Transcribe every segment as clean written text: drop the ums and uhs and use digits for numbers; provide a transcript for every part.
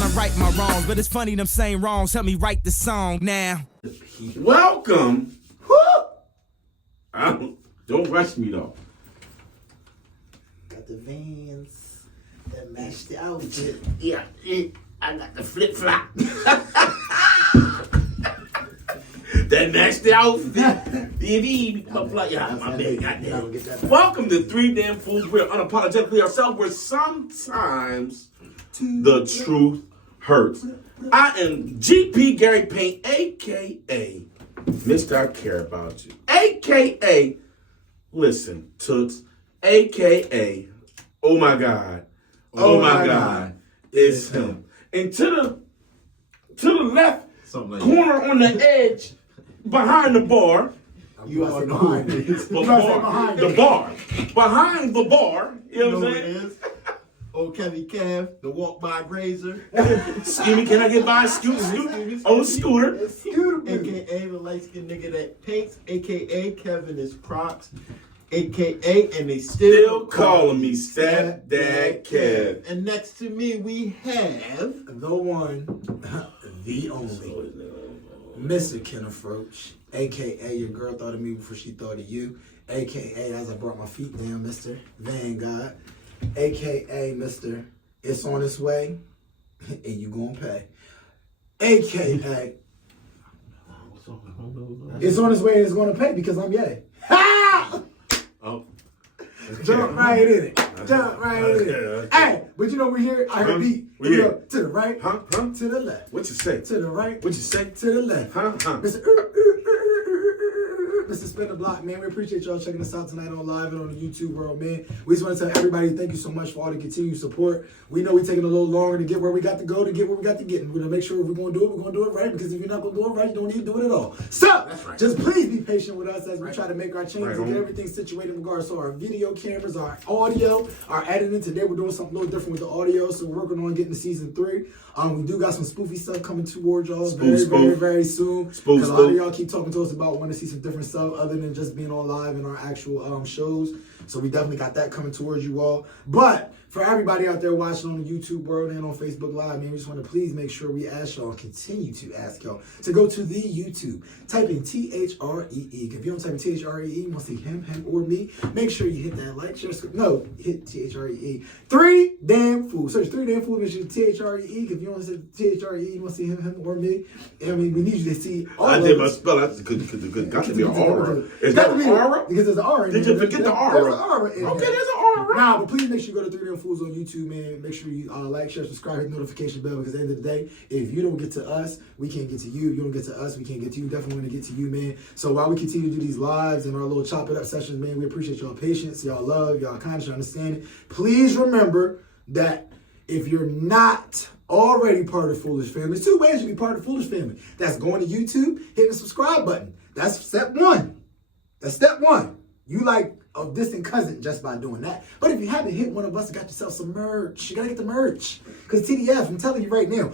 trying to right my wrongs, but it's funny them same wrongs help me write the song now. Welcome. Don't rush me though. Got the Vans that match the outfit. Yeah, I got the flip flop. That matched the outfit. Yeah, my bad. Goddamn. Welcome to Three Damn Fools. We're unapologetically ourselves. Where sometimes the truth hurts. I am GP Gary Payne, a.k.a. Mr. I Care About You, a.k.a. Listen, Toots, a.k.a. Oh my God, it's him. And to the left corner on the edge, behind the bar, You are behind it. behind the bar, you know what I'm saying? Old Kevin Kev, the walk by razor. Excuse me, can I get by? Scooter. On scooter. AKA the light skinned nigga that paints. AKA Kevin is Crocs. AKA, and they Still calling me Stepdad Kev. And next to me we have the one, the only, Mr. Kenneth Roach. AKA your girl thought of me before she thought of you. AKA as I brought my feet down, Mr. Vanguard. AKA Mr. It's on its way and you gonna pay. AKA it's on its way and it's gonna pay because I'm yay. Ha! Oh. Jump right in it. Hey, but you know we're here. I heard beat. We're here. To the right. Huh? To the left. What you say? To the right. What you say? To the left. Huh? Mr. Spin the Block, man. We appreciate y'all checking us out tonight on live and on the YouTube world, man. We just want to tell everybody thank you so much for all the continued support. We know we're taking a little longer to get where we got to go, to get where we got to get. And we're going to make sure if we're going to do it, we're going to do it right. Because if you're not going to do it right, you don't need to do it at all. So, just please be patient with us as we try to make our changes and get everything situated in regards to our video cameras, our audio, our editing. Today we're doing something a little different with the audio, so we're working on getting to season 3. We do got some spoofy stuff coming towards y'all very soon. Because a lot of y'all keep talking to us about wanting to see some different stuff other than just being on live in our actual shows. So we definitely got that coming towards you all. But for everybody out there watching on the YouTube world and on Facebook Live, man, we just want to please make sure we ask y'all, continue to ask y'all to go to the YouTube. Type in THREE. If you don't type in THREE, you want to see him or me, make sure you hit that like, share, no, hit THREE. Three Damn Fools. Search Three Damn Fools, make sure THREE. If you want to see THREE, you want to see him or me. I mean, we need you to see all I of did us. my spell. That's good. Got to be an aura. Is that an aura? Because there's an aura in there. Did you forget the aura? There's an aura in there. Okay, there's an aura. Nah, but please make sure you go to Three Damn Fools on YouTube, man. Make sure you like, share, subscribe, hit the notification bell, because at the end of the day, if you don't get to us, we can't get to you. If you don't get to us, we can't get to you. Definitely want to get to you, man. So while we continue to do these lives and our little chop it up sessions, man, we appreciate y'all patience, y'all love, y'all kindness, y'all understanding. Please remember that if you're not already part of the Foolish family, there's 2 ways to be part of the Foolish family. That's going to YouTube, hitting the subscribe button. That's step 1. That's step 1. You like a distant cousin just by doing that. But if you haven't hit one of us, got yourself some merch. You gotta get the merch. Because TDF, I'm telling you right now,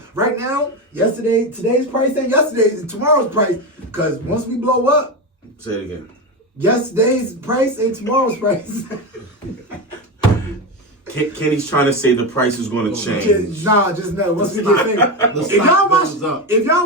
today's price ain't yesterday's and tomorrow's price. Because once we blow up, say it again. Yesterday's price ain't tomorrow's price. Kenny's trying to say the price is going to change. Nah, just know. Once we get famous. If y'all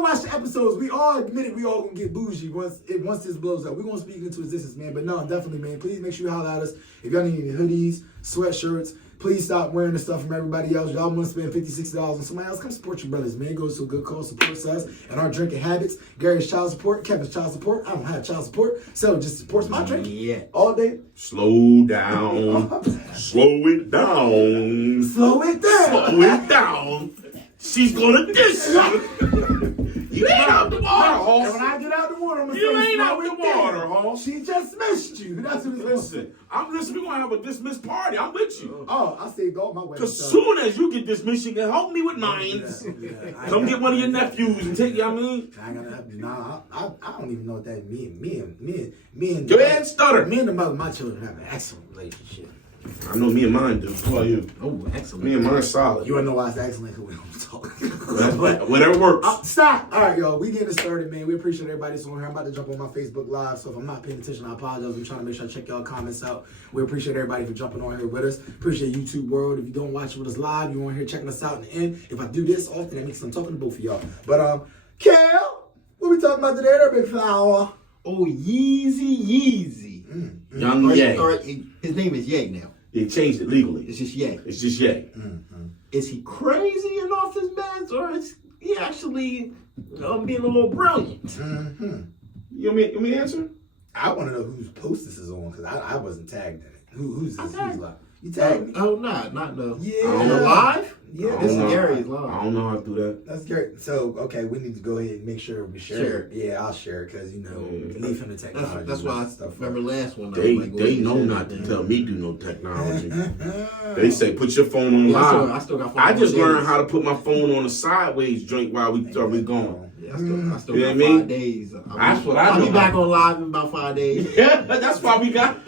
watch the episodes, we all admitted we all gonna get bougie once this blows up. We're gonna speak into existence, man. But no, definitely, man. Please make sure you holler at us. If y'all need any hoodies, sweatshirts, please stop wearing the stuff from everybody else. Y'all want to spend $50, $60 on somebody else? Come support your brothers, man. It goes to a good cause, supports us and our drinking habits. Gary's child support, Kevin's child support. I don't have child support, so it just supports my drinking. Yeah. All day. Slow down. Slow it down. Slow it down. Slow it down. She's gonna dish you. You ain't out the water, Hall. And when I get out the water, I'm gonna You say, ain't out slow the it water, down. Hall. She just missed you. That's what it's Listen, we're gonna have a dismissed party. I'm with you. Oh, I saved all my wedding Cause stuff. soon as you get dismissed, you can help me with mines. Come get one of your nephews and take. I mean, I don't even know what that means. Me and go ahead and stutter. Me and the mother of my children have an excellent relationship. I know me and mine do. How about you? Oh, excellent. Me and mine solid. You wanna know why it's excellent? Because we don't talk. Whatever works. Stop. All right, y'all. We getting started, man. We appreciate everybody that's on here. I'm about to jump on my Facebook Live, so if I'm not paying attention, I apologize. I'm trying to make sure I check y'all comments out. We appreciate everybody for jumping on here with us. Appreciate YouTube world. If you don't watch with us live, you on here checking us out in the end. If I do this often, that means I'm talking to both of y'all. But Cal, what we talking about today, there, big flower? Oh, Yeezy. Young Ye. Or his name is Ye now. They changed it legally. It's just Ye. It's just Ye. Is he crazy and off his meds, or is he actually being a little brilliant? You want me to answer? I want to know whose post this is on because I wasn't tagged in it. Who's this? I Who's live? You tagged me? Oh, not the. Yeah. On the live? Yeah. This is I Gary's don't live. know how to do that. That's great. So, okay, we need to go ahead and make sure we share Share it. Yeah, I'll share it because, leave him the technology. That's why I stuff. remember last one. They know not to tell me do no technology. They say put your phone on live. I still got I just 4 learned days. how to put my phone on a sideways joint while we going. Yeah, I still You know got what I mean? 5 days. That's what I I'll know. be back on live in about 5 days. Yeah, that's why we got.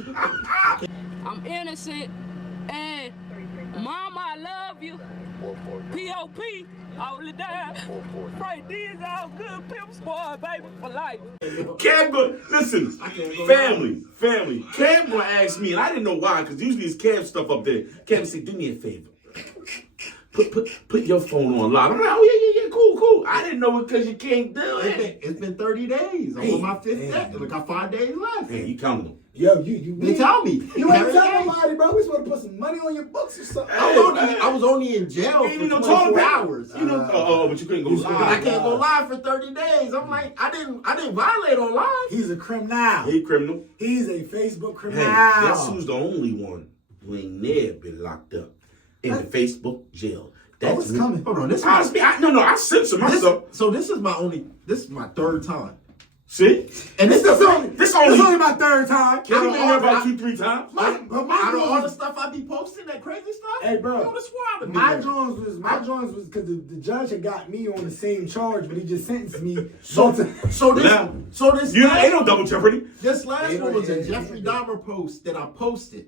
I'm innocent, and Mama, I love you. P.O.P. all the time. Right, these all good pimps, boy, baby, for life. Cam, listen, family. Cam gonna ask me, and I didn't know why, because usually it's Cam stuff up there. Cam say, do me a favor. Put your phone on live. I'm like, oh yeah, cool. I didn't know it because you can't do it. It's been 30 days. I'm on my 5th day. I got 5 days left. Hey, you counting them. Yo, you They tell me. You ain't tell nobody, bro. We supposed to put some money on your books or something. I was only in jail You for know, 24 hours. You know, but you couldn't go But I live. can't go live for 30 days. I'm like, I didn't violate on live. He's a criminal. He criminal. He's a Facebook criminal. Hey, guess who's the only one who ain't never been locked up in the Facebook jail? That's me. coming. Hold on, this Honestly, I censor myself. so this is my 3rd time. See? And this is This only my 3rd time. Can you been there about 2-3 times? out of all the stuff I be posting, that crazy stuff. Hey, bro. You would have swore I would be My there. Jones was because the judge had got me on the same charge, but he just sentenced me. So this Ain't no double jeopardy. this last Ain't no- one was a yeah, Jeffrey yeah. Dahmer post that I posted.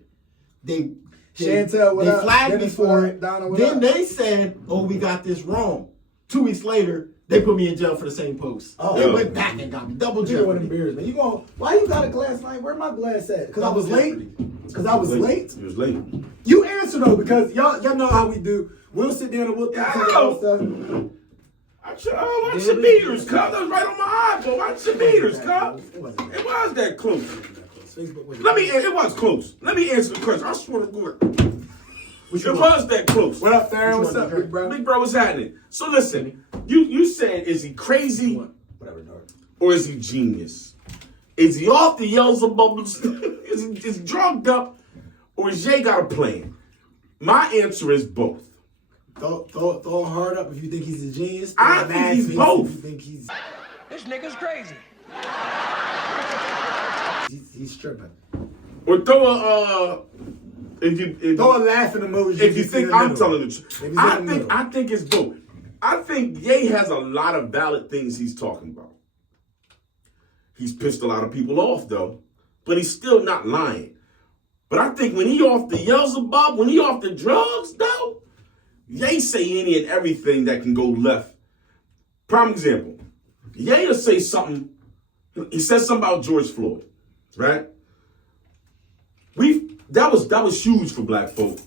They Chantel, what they up? flagged me Dennis, for what it. up? Donna, what Then up? they said, "Oh, we got this wrong." 2 weeks later, they put me in jail for the same post. Oh. They went back and got me double You know what jeopardy. embarrassed, man. You going? Why you got a glass line? Where my glass at? Because I was late. Because I was late. He was late. You answer though, because y'all know how we do. We'll sit down and we'll think about stuff. Watch your meters, cuz. That was right on my eyeball. Watch your meters, cuz. It wasn't It was that close. Facebook was. It was close. Let me answer the question. I swear to God. It was that close. What up, Farron? What's up, big bro? Big bro, what's happening? So listen, you said, is he crazy Whatever, dog. or is he genius? Is he off the Beelzebub? is he drugged up? Or is Jay got a plan? My answer is both. Throw a hard up if you think he's a genius. I think he's both. If you think he's This nigga's crazy. he's stripping. Or throw a Throw a laughing emoji. if you he's think in the I'm middle. telling the If truth. he's in the middle. I think it's both. I think Ye has a lot of valid things he's talking about. He's pissed a lot of people off though, but he's still not lying. But I think when he off the Beelzebub, when he off the drugs though, Ye say any and everything that can go left. Prime example, Ye will say something. He says something about George Floyd, right? That was huge for black folk.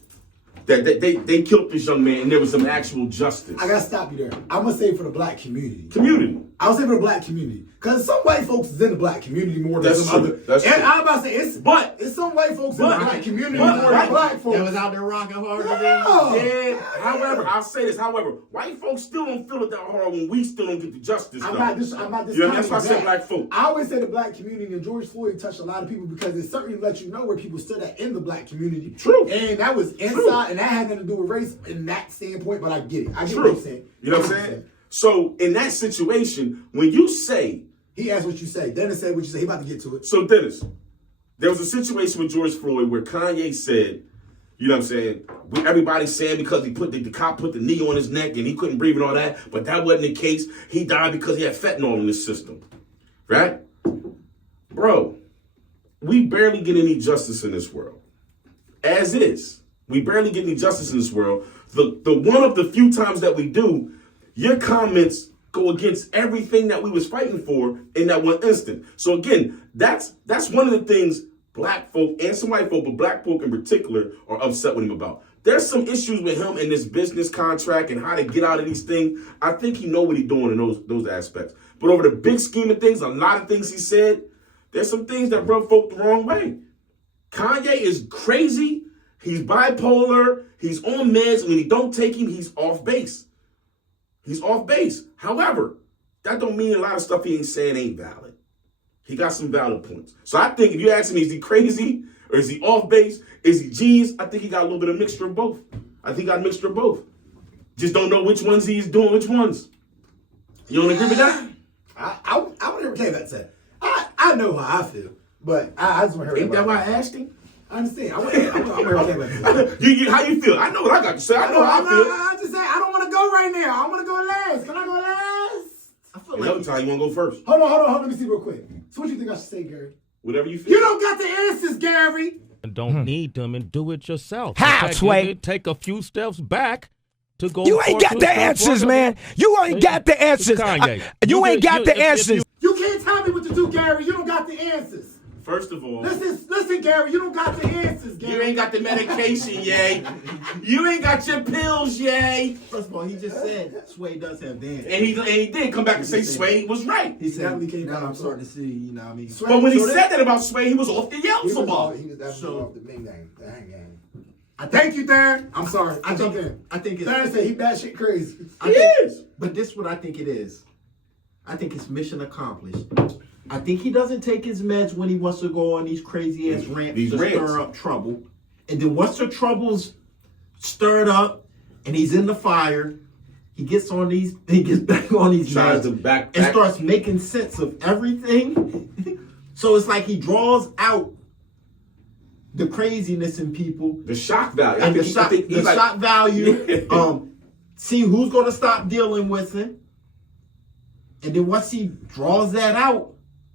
That they killed this young man and there was some actual justice. I gotta stop you there. I'm gonna say for the black community. Community. I'll say for the black community. Because some white folks is in the black community more than That's some true. other. That's and true. I'm about to say it's some white folks in the but- black community but- more than black folks. That was out there rocking hard. Yeah. Yeah. However, I'll say this. However, white folks still don't feel it that hard when we still don't get the justice. I'm though. not You know, that's why I said that. black folk. I always say the black community and George Floyd touched a lot of people because it certainly lets you know where people stood at in the black community. True. And that was inside, True. and that had nothing to do with race in that standpoint, but I get it. I get what True. you're saying. You know what I'm saying? So in that situation, when you say, He asked what you say. Dennis said what you say. He about to get to it. so Dennis, there was a situation with George Floyd where Kanye said, you know what I'm saying, everybody's saying because he put the cop put the knee on his neck and he couldn't breathe and all that, but that wasn't the case. He died because he had fentanyl in his system, right? Bro, we barely get any justice in this world. as is. We barely get any justice in this world. The one of the few times that we do, your comments go against everything that we was fighting for in that one instant. So again, that's one of the things black folk and some white folk, but black folk in particular, are upset with him about. There's some issues with him in this business contract and how to get out of these things. I think he know what he's doing in those aspects. But over the big scheme of things, a lot of things he said, there's some things that rub folk the wrong way. Kanye is crazy. He's bipolar. He's on meds. When he don't take him, he's off base. He's off base. However, that don't mean a lot of stuff he ain't saying ain't valid. He got some valid points. So I think if you ask me, is he crazy or is he off base? Is he genius? I think he got a little bit of mixture of both. I think he got a mixture of both. Just don't know which ones he's doing, which ones. You don't agree with that? I would never take that set. I know how I feel, but I just want to hear. Ain't that why I asked him? I understand. I'm gonna hear How you feel? I know what I got to say. I know how I feel. I'm just saying, I don't want to go right now. I want to go last. Can I go last? I feel Another time you want to go first. Hold on. Let me see real quick. So what do you think I should say, Gary? Whatever you feel. You don't got the answers, Gary. Don't need them and do it yourself. How, Sway? Take a few steps back to go. You ain't got the answers, man. You ain't got the answers. Kanye. You ain't got the answers. You can't tell me what to do, Gary. You don't got the answers. First of all, Listen, Gary. You don't got the answers, Gary. you ain't got the medication, yay. You ain't got your pills, yay. First of all, he just said Sway does have the answer. And he did come back and say Sway was right. He said, Definitely came now back. I'm starting to see, you know what I mean? But when he said that about Sway, he was off the He Yelps was about. definitely off the main game. Thank you, Darren. I'm sorry. I think it's Darren said he batshit crazy. He is. But this is what I think it is. I think it's mission accomplished. I think he doesn't take his meds when he wants to go on these crazy ass rants to stir up trouble. And then once the trouble's stirred up and he's in the fire, he gets back on these Tries meds to back and starts making sense of everything. So it's like he draws out the craziness in people. The shock value. And the shock value. See who's going to stop dealing with him. And then once he draws that out,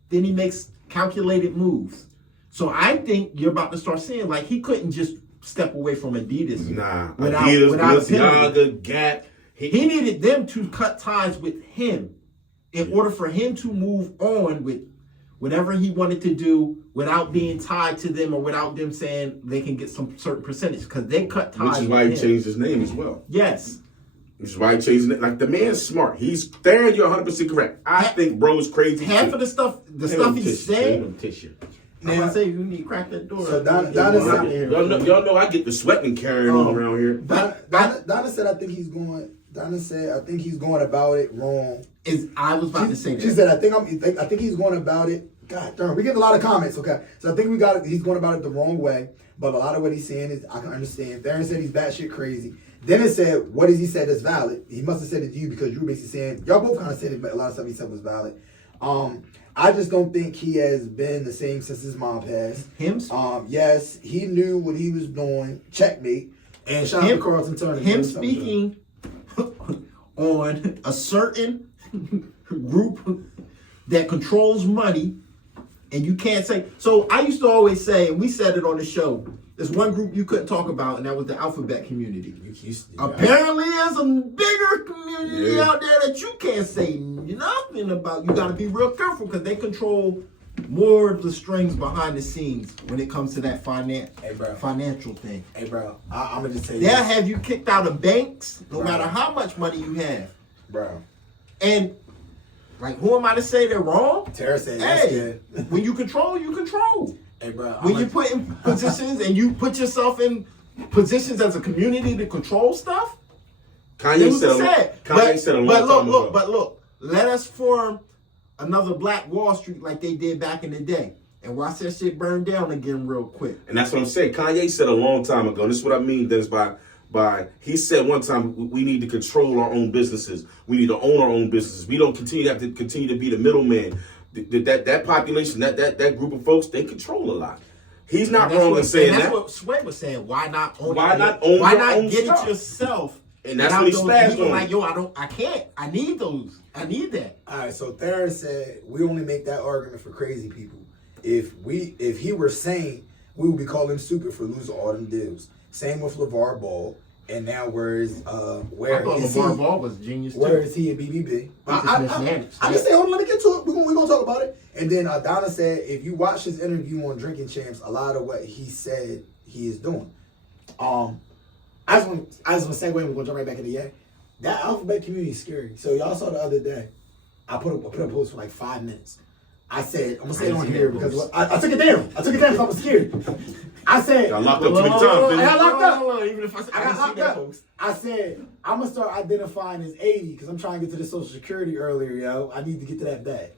then he makes calculated moves. So I think you're about to start seeing, like, he couldn't just step away from Adidas. Nah. Without Balenciaga, Gap. He needed them to cut ties with him in order for him to move on with whatever he wanted to do without being tied to them or without them saying they can get some certain percentage, because they cut ties. Which is why he changed his name as well. Yes. Which is why he changed his name. Like, the man's smart. He's there. You're 100% correct. I think bro's crazy. Half of the stuff he's saying. I'm gonna say you need to crack that door. So Donna y'all know I get the sweating carrying on around here. Donna said I think he's going about it wrong. I was about to say that. She said I think he's going about it. God darn, we get a lot of comments. Okay, so I think he's going about it the wrong way. But a lot of what he's saying is I can understand. Darren said he's batshit crazy. Then it said, what does he said that's valid? He must have said it to you because you were basically saying, y'all both kind of said it, but a lot of stuff he said was valid. I just don't think he has been the same since his mom passed. Yes, he knew what he was doing. Checkmate. And shout out to Carlton Turner. Him speaking on a certain group that controls money, and you can't say. So I used to always say, and we said it on the show, there's one group you couldn't talk about, and that was the alphabet community. Apparently, there's a bigger community out there that you can't say nothing about. You got to be real careful because they control more of the strings behind the scenes when it comes to that financial thing. Hey, bro, I'm going to just tell you. They'll have you kicked out of banks no matter how much money you have. Bro. And, like, who am I to say they're wrong? Tara said, hey, when you control, you control. Hey, bro, when you put in positions and you put yourself in positions as a community to control stuff, Kanye said a long time ago. But look, let us form another Black Wall Street like they did back in the day, and watch that shit burn down again real quick. And that's what I'm saying. Kanye said a long time ago. And this is what I mean. That is by he said one time we need to control our own businesses. We need to own our own businesses. We don't have to continue to be the middleman. That population, that group of folks, they control a lot. He's not wrong in saying that. That's what Sway was saying. Why not own get it yourself? And that's what he splashed on. Like, I can't. I need those. I need that. All right. So Theron said we only make that argument for crazy people. If he were sane, we will be calling him stupid for losing all them deals. Same with LeVar Ball. And now where I is thought he? LeVar Ball was genius Where too. is he at BBB? I I just say, hold on, let me get to it. We're gonna talk about it. And then Donna said, if you watch his interview on Drinking Champs, a lot of what he said he is doing. I just want to segue. We're gonna jump right back into that alphabet community is scary. So y'all saw the other day, I put up a post for like 5 minutes. I said, I'm gonna say it on here because I took it down. I took it down because I was scared. I said, Got locked up too many times. I got locked up. Even if I got locked up. I said, I'm going to start identifying as 80 because I'm trying to get to the Social Security earlier, yo. I need to get to that bag.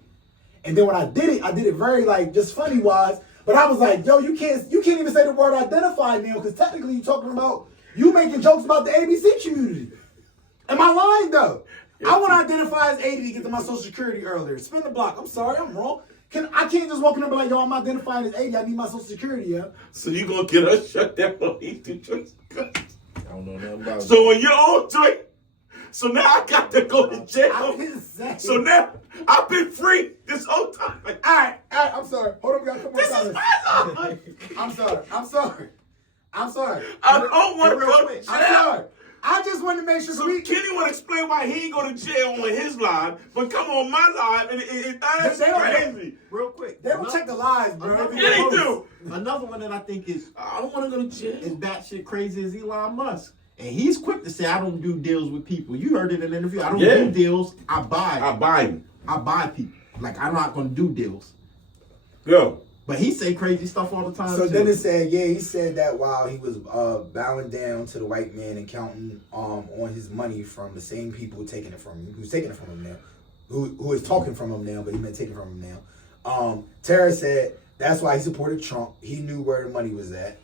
And then when I did it very, like, just funny-wise. But I was like, yo, you can't even say the word identify now because technically you're talking about you making jokes about the ABC community. Am I lying, though? I want to identify as 80 to get to my Social Security earlier. Spin the block. I'm sorry, I'm wrong. I can't just walk in there and be like, yo, I'm identifying as 80. I need my Social Security, yo. So you gonna get us shut down on these two joints? I don't know nothing about it. So when you're on joint, so now I got to go to jail. So now I've been free this whole time. All right, I'm sorry. Hold on, we got a couple more This is comments. my life. I'm sorry. I don't want to real go to quick. jail. I'm sorry. I just wanted to make sure So Kenny want to explain why he ain't go to jail on his line, but come on my line, and that's They don't- crazy. Real quick. They don't check the lies, bro. Yeah, they do. Another one that I think is I don't want to go to jail. batshit crazy is Elon Musk. And he's quick to say, I don't do deals with people. You heard it in an interview. I don't do deals. I buy people. Like, I'm not going to do deals. Yo. But he say crazy stuff all the time, So too. then it said, he said that while he was bowing down to the white man and counting on his money from the same people taking it from him, who's taking it from him now, who is talking from him now, but he been taking from him now. Tara said that's why he supported Trump. He knew where the money was at.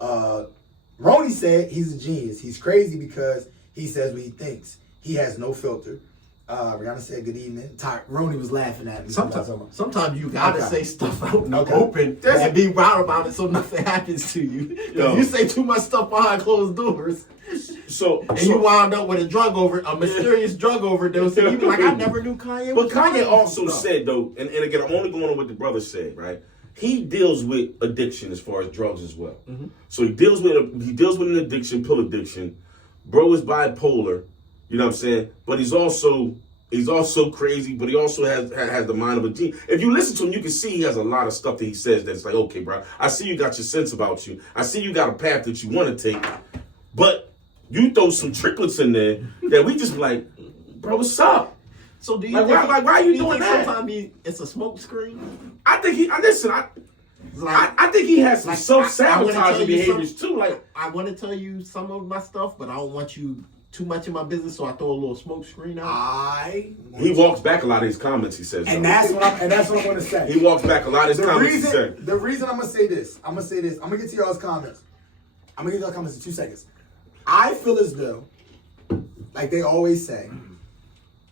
Roni said he's a genius. He's crazy because he says what he thinks. He has no filter. Rihanna said good evening. Roni was laughing at me. Sometimes you gotta say stuff out in the Okay. open and be wild about it so nothing happens to you. Yo. If you say too much stuff behind closed doors, So you wound up with a mysterious drug overdose, and you be like, I never knew Kanye But was Kanye trying also stuff. said though, and again, I'm only going on what the brother said, right? He deals with addiction as far as drugs as well. Mm-hmm. So he deals with an addiction, pill addiction. Bro is bipolar, you know what I'm saying? But he's also crazy, but he also has the mind of a genius. If you listen to him, you can see he has a lot of stuff that he says that's like, okay, bro, I see you got your sense about you. I see you got a path that you want to take, but you throw some tricklets in there that we just be like, bro, what's up? So do you Like, think, why are you do doing think that? Sometimes it's a smoke screen. I think I think he has some Like, self-sabotaging I wanna tell you behaviors too. Like, I want to tell you some of my stuff, but I don't want you too much in my business, so I throw a little smoke screen out. he walks back a lot of his comments. He says, And though. that's what I'm going to say. He walks back a lot of his comments. He said, The reason I'm going to say this, I'm going to get to y'all's comments. I'm going to get to y'all's comments in 2 seconds. I feel as though, like they always say,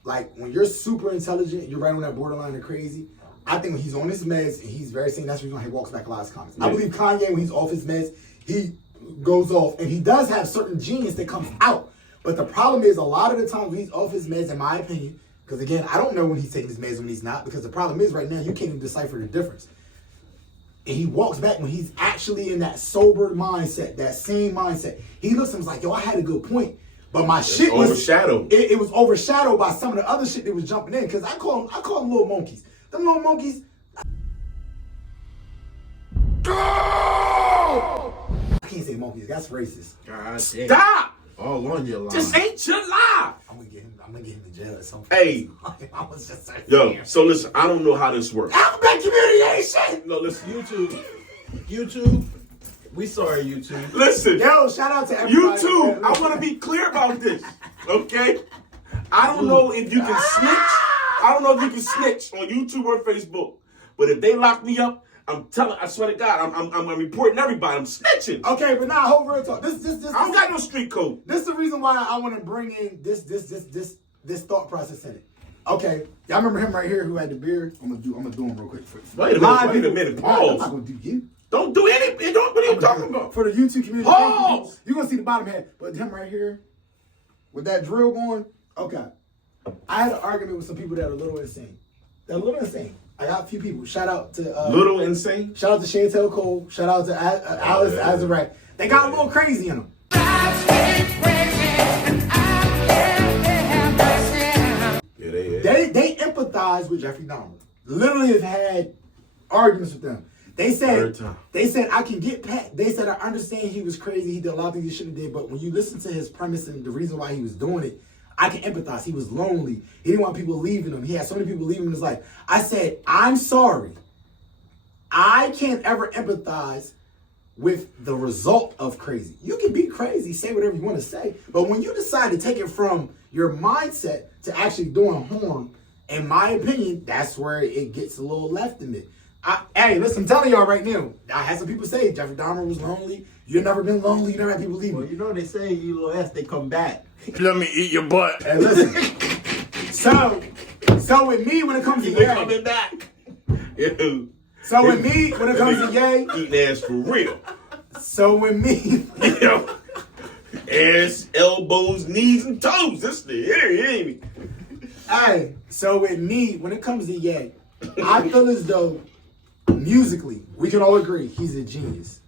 like when you're super intelligent, you're right on that borderline of crazy. I think when he's on his meds and he's very sane, that's the reason why he walks back a lot of his comments. I believe Kanye, when he's off his meds, he goes off and he does have certain genius that comes out. But the problem is a lot of the times when he's off his meds, in my opinion, because again, I don't know when he's taking his meds and when he's not, because the problem is right now you can't even decipher the difference. And he walks back when he's actually in that sober mindset, that same mindset. He looks and was like, yo, I had a good point. But my shit was overshadowed. It was overshadowed by some of the other shit that was jumping in. Because I call them little monkeys. Them little monkeys. I can't say monkeys. That's racist. God damn. stop! All on your line. This ain't your life. I'm gonna get him to jail at some point. Hey, I was just saying. yo, so listen, I don't know how this works. Alphabet communication. No, listen, YouTube. We sorry, YouTube. listen. Yo, shout out to You everybody. too. I want to be clear about this, okay? I don't know if you can snitch. I don't know if you can snitch on YouTube or Facebook. But if they lock me up, I swear to God, I'm reporting everybody. I'm snitching. Okay, but now hold real talk. This I don't got no street code. This is the reason why I want to bring in this thought process in it. Okay, y'all remember him right here who had the beard? I'm gonna do him real quick. Wait a minute. I'm Pause. not gonna do you. Don't do anything. What are you talking about? For the YouTube community, Pause. you're gonna see the bottom head, but him right here with that drill going. Okay, I had an argument with some people that are a little insane. I got a few people. Shout out to Little Insane. Shout out to Chantel Cole. Shout out to Alice Azarek. They got a little crazy in them. They empathize with Jeffrey Dahmer. Literally have had arguments with them. They said I can get past. They said I understand he was crazy. He did a lot of things he shouldn't have did. But when you listen to his premise and the reason why he was doing it, I can empathize. He was lonely. He didn't want people leaving him. He had so many people leaving his life. I said, I'm sorry. I can't ever empathize with the result of crazy. You can be crazy, say whatever you want to say, but when you decide to take it from your mindset to actually doing harm, in my opinion, that's where it gets a little left in it. Hey, listen, I'm telling y'all right now, I had some people say Jeffrey Dahmer was lonely. You've never been lonely. You never had people leaving. Well, you know they say you little ass, they come back. Let me eat your butt. Hey, listen. So with me, when it comes to They Ye, coming back. Ew. so with me, when it comes to Ye, Eating ass for real. so with me, Yo. Ass, elbows, knees, and toes. This the here, ain't he? hey, so with me, when it comes to Ye, I feel as though musically, we can all agree he's a genius.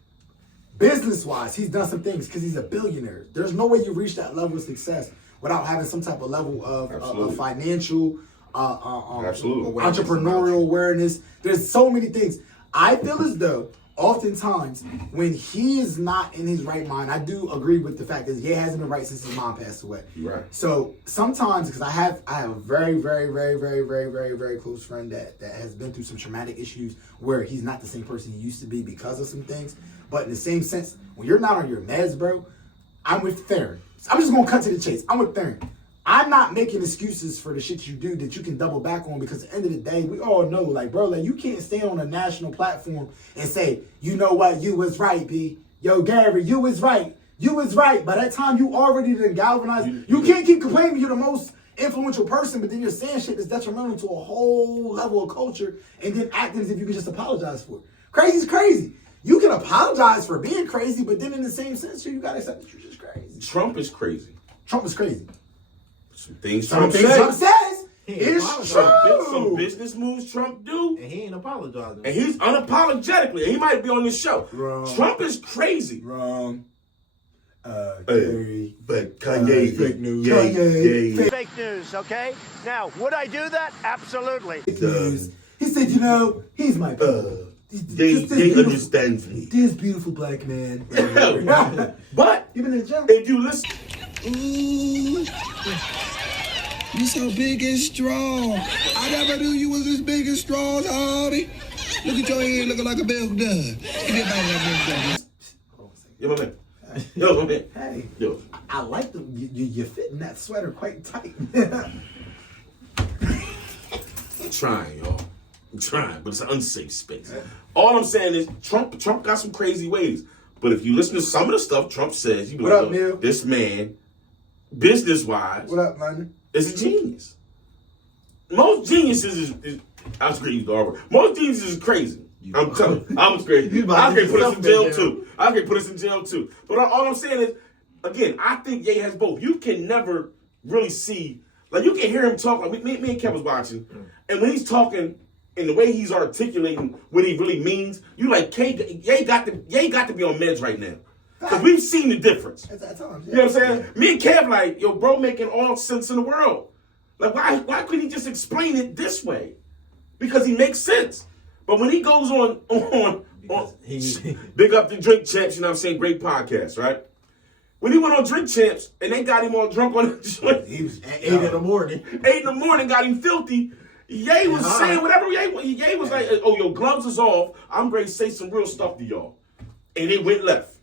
Business-wise, he's done some things because he's a billionaire. There's no way you reach that level of success without having some type of level of financial, entrepreneurial awareness. There's so many things. I feel as though oftentimes when he is not in his right mind, I do agree with the fact that he hasn't been right since his mom passed away. Right. So sometimes, because I have a very, very, very, very, very, very, very close friend that has been through some traumatic issues where he's not the same person he used to be because of some things. But in the same sense, when you're not on your meds, bro, I'm with Theron. I'm just gonna cut to the chase. I'm with Theron. I'm not making excuses for the shit you do that you can double back on, because at the end of the day, we all know, like, bro, like, you can't stand on a national platform and say, you know what, you was right, B. Yo, Gary, you was right. You was right. By that time, you already done galvanized. You can't keep complaining you're the most influential person, but then you're saying shit that's detrimental to a whole level of culture and then acting as if you can just apologize for it. Crazy's crazy. You can apologize for being crazy, but then in the same sense, you gotta accept that you're just crazy. Trump is crazy. Trump is crazy. Some things Trump Trump says is it's true. true. Some business moves Trump do. And he ain't apologizing. And he's unapologetically. He might be on this show. Wrong. Trump is crazy. Wrong. Hey, but Kanye fake news. Kanye. Fake news, okay? Now, would I do that? Absolutely. Fake news. He said, you know, he's my people. They understand me. This beautiful black man. But Even in the gym. if you listen, Ooh, you so big and strong. I never knew you was this big and strong, homie. Look at your head looking like a milk dud. Give me a bite of that milk dud. yo, my man. Yo, my man. Hey, Yo. I like the you fit in that sweater quite tight. I'm trying, y'all. I'm trying, but it's an unsafe space. All I'm saying is Trump got some crazy ways. But if you listen to some of the stuff Trump says, you be What like, up, Neil? this man, business-wise, What up, man? is a genius. Most geniuses is I was crazy, Harvard. Most geniuses is crazy. I'm telling you, I was crazy. I was going to put us in jail too. I was going to put us in jail too. But all I'm saying is, again, I think Ye has both. You can never really see, like, you can hear him talk. Like me and Kev was watching, and when he's talking and the way he's articulating what he really means, you like, Ye got to be on meds right now. Because we've seen the difference. At that time, You know what I'm saying? Me and Kev like, yo, bro, making all sense in the world. Like, why couldn't he just explain it this way? Because he makes sense. But when he goes on big up the Drink Champs, you know what I'm saying? Great podcast, right? When he went on Drink Champs and they got him all drunk on the joint, He was at 8 in the morning. 8 in the morning, got him filthy. Ye was saying whatever Ye was like, oh, your gloves is off. I'm ready to say some real stuff to y'all. And it went left.